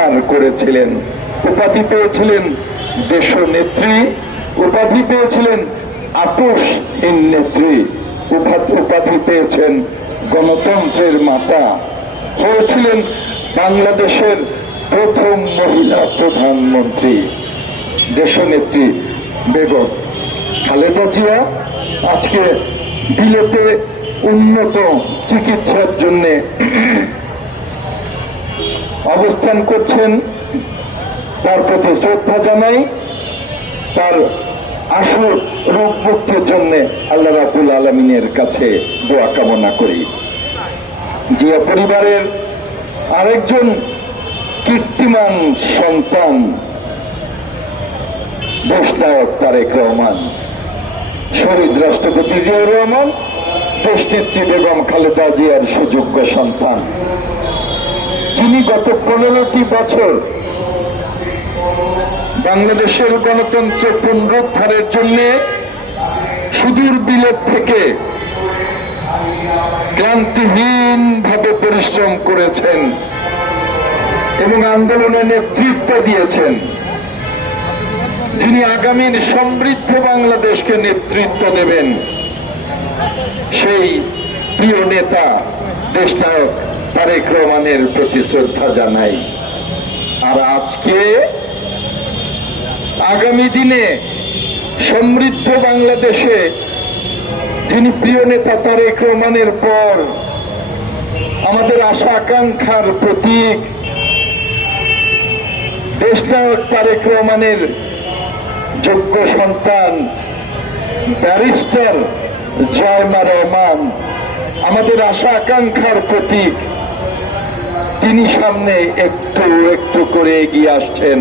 পার করেছিলেন। উপাধি পেয়েছিলেন দেশনেত্রী, উপাধি পেয়েছিলেন আপোষহীন নেত্রী। উপাধি পেয়েছেন গণতন্ত্রের মাতা। হয়েছিলেন বাংলাদেশের প্রথম মহিলা প্রধানমন্ত্রী। দেশনেত্রী বেগম খালেদা জিয়া আজকে বিলেতে উন্নত চিকিৎসার জন্য অবস্থান করছেন, তার প্রতি শ্রদ্ধা জানাই, তার আশু রোগ মুক্তির জন্য আল্লাহ রাবুল আলমিনের কাছে দোয়া কামনা করি। জিয়া পরিবারের আরেকজন কীর্তিমান সন্তান দেশনায়ক তারেক রহমান, শহীদ রাষ্ট্রপতি জিয়াউর রহমান, দেশনেত্রী বেগম খালেদা জিয়ার সুযোগ্য সন্তান। যিনি গত পনেরোটি বছর বাংলাদেশের গণতন্ত্র পুনরুদ্ধারের জন্য সুদূর বিলেত থেকে ক্লান্তিহীন ভাবে পরিশ্রম করেছেন এবং আন্দোলনে নেতৃত্ব দিয়েছেন। যিনি আগামীর সমৃদ্ধ বাংলাদেশকে নেতৃত্ব দেবেন, সেই প্রিয় নেতা, দেশনায়ক তারেক রহমানের প্রতি শ্রদ্ধা জানাই। আর আজকে আগামী দিনে সমৃদ্ধ বাংলাদেশে যিনি প্রিয় নেতা তারেক রহমানের পর আমাদের আশা আকাঙ্ক্ষার প্রতীক, দেশনায়ক তারেক রহমানের যোগ্য সন্তান, ব্যারিস্টার জয়মা রহমান, আমাদের আশা আকাঙ্ক্ষার প্রতীক। তিনি সামনে একটু একটু করে এগিয়ে আসছেন।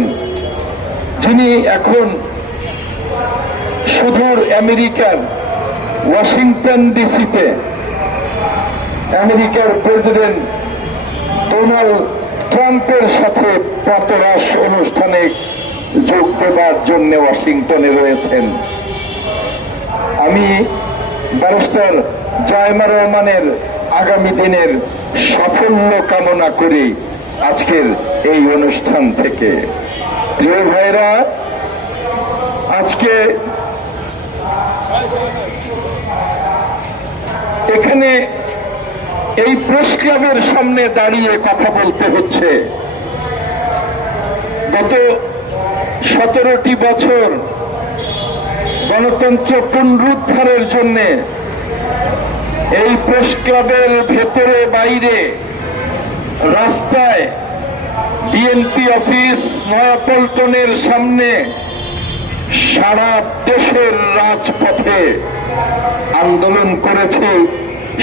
যিনি এখন সুদূর আমেরিকার ওয়াশিংটন ডিসিতে আমেরিকার প্রেসিডেন্ট ডোনাল্ড ট্রাম্পের সাথে প্রাতরাস অনুষ্ঠানে যোগ দেবার জন্য ওয়াশিংটনে রয়েছেন। আমি ব্যারিস্টার জায়মা রহমানের আগামী দিনের সাফল্য কামনা করি আজকের এই অনুষ্ঠান থেকে। প্রিয় ভাইরা, আজকে এখানে এই প্রেস ক্লাবের সামনে দাঁড়িয়ে কথা বলতে হচ্ছে। গত সতেরোটি বছর গণতন্ত্র পুনরুদ্ধারের জন্য এই প্রেস ক্লাবের ভেতরে, বাইরে, রাস্তায় বিএনপি অফিস নয়াপল্টনের সামনে সারা দেশের রাজপথে আন্দোলন করেছি,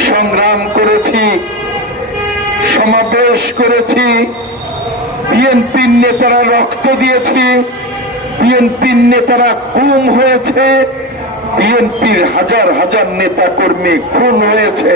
সংগ্রাম করেছি, সমাবেশ করেছি, বিএনপির নেতারা রক্ত দিয়েছি, বিএনপির নেতারা গুম হয়েছে বিএনপির হাজার হাজার নেতা কর্মী খুন হয়েছে।